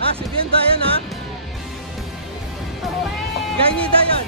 Ah, si Bien Dayan ha? Gay ni Dayan.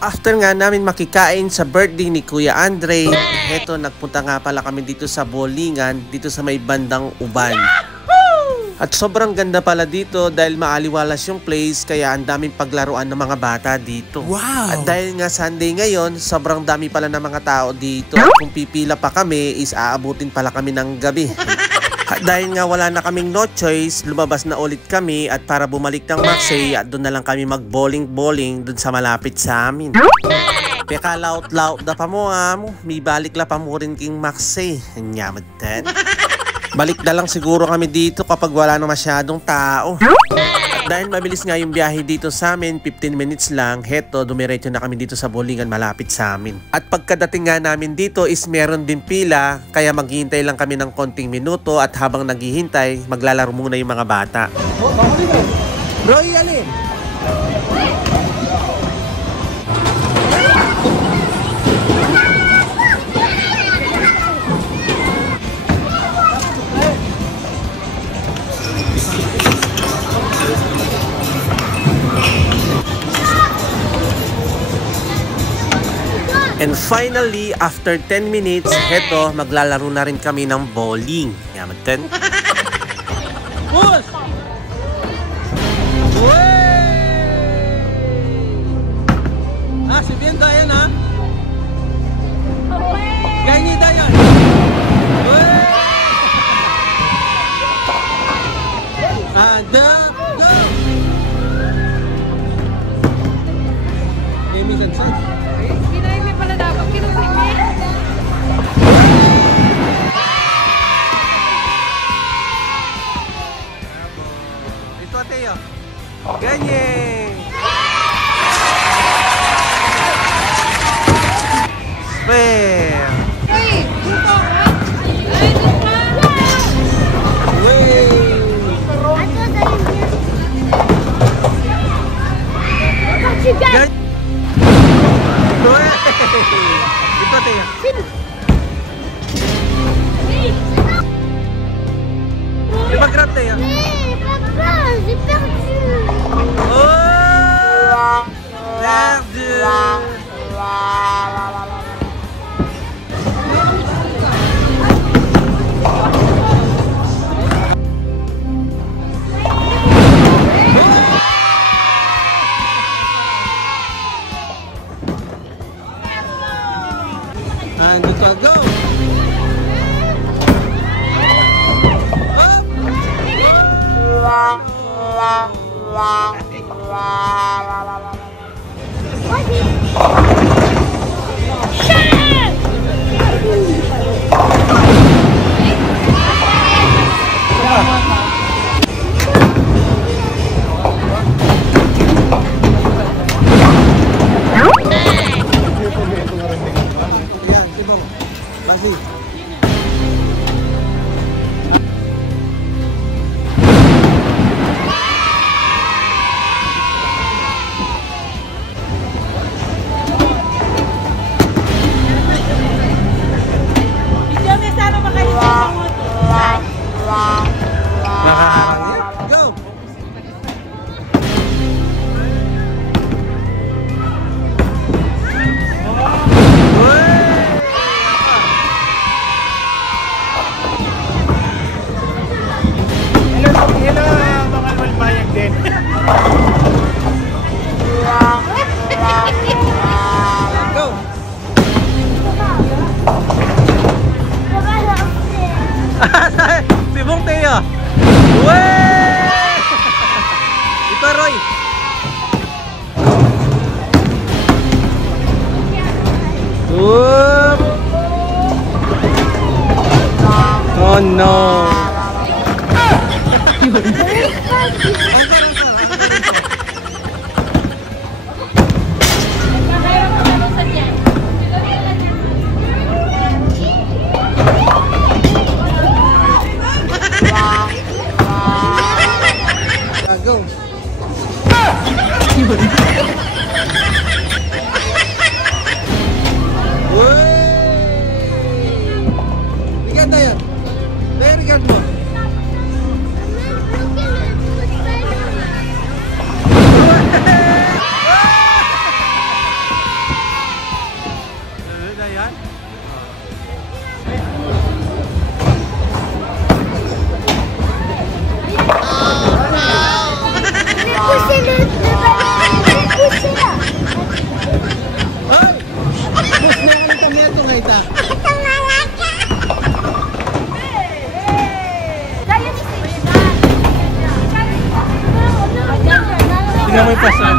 After nga namin makikain sa birthday ni Kuya Andre, heto nagpunta nga pala kami dito sa bowlingan, dito sa may bandang Uban. At sobrang ganda pala dito dahil maaliwalas yung place, kaya ang daming paglaruan ng mga bata dito. Wow! At dahil nga Sunday ngayon, sobrang dami pala ng mga tao dito. At kung pipila pa kami is aabutin pala kami ng gabi. At dahil nga wala na kaming no choice, lumabas na ulit kami at para bumalik ng Maxey at doon na lang kami mag-bowling doon sa malapit sa amin. Peka laut-laut da pa mo may balik la pa mo rin king Maxey. Nyamad ten. Balik na lang siguro kami dito kapag wala na masyadong tao. At dahil mabilis nga yung biyahe dito sa amin, 15 minutes lang, heto, dumiretso na kami dito sa bowlingan malapit sa amin. At pagkadating nga namin dito is meron din pila, kaya maghihintay lang kami ng konting minuto at habang naghihintay, maglalaro muna yung mga bata. Oh, bahuli ka. Roy, alin? And finally, after 10 minutes, heto, maglalaro na rin kami ng bowling. Yaman ten. Bus! Ah, si Bien Dayan ha? Gay ni Dayan. And go! Amy Sanchez. Kinaimi pala dapat, kinukimi. Ito Teo. Ganyan. Fair. Hey, dito ha? Ay, dito Gan Ito Teo. Di ba grab Teo? Papa, j'ai perdu. Oh! Perdu! And dito go! Yan, tipo mo. Basi. Video may sama makalimutan mo. Nakaharang yan. Go! Hello, mga malbayag din. Go! Si Bong Teo. Wey! Hoy! Whoop! Oh no! Mahirap ka ano sa dyan. Go. Regard na yan. Dahil regard mo. Ay! Bus na kami tomato ngayon ta. Tingnan mo yung pasan.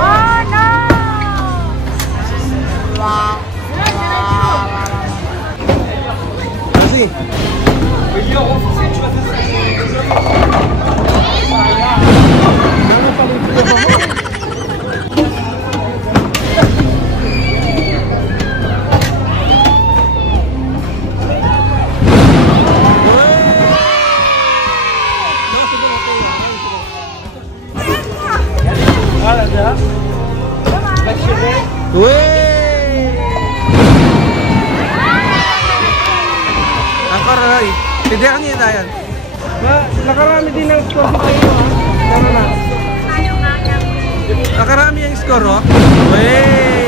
Oh no! Basi. Wey! Ang karay. Hindi ang yun na yan. Nakarami din ng score sa iyo, ha? Tama na. Nakarami ang score, oh. Wey!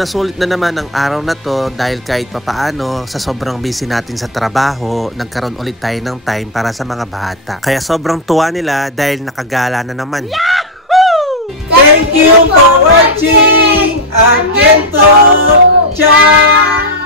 Sulit na naman ang araw na to dahil kahit papaano sa sobrang busy natin sa trabaho, nagkaroon ulit tayo ng time para sa mga bata. Kaya sobrang tuwa nila dahil nakagala na naman. Thank you for watching! Again to! Ciao!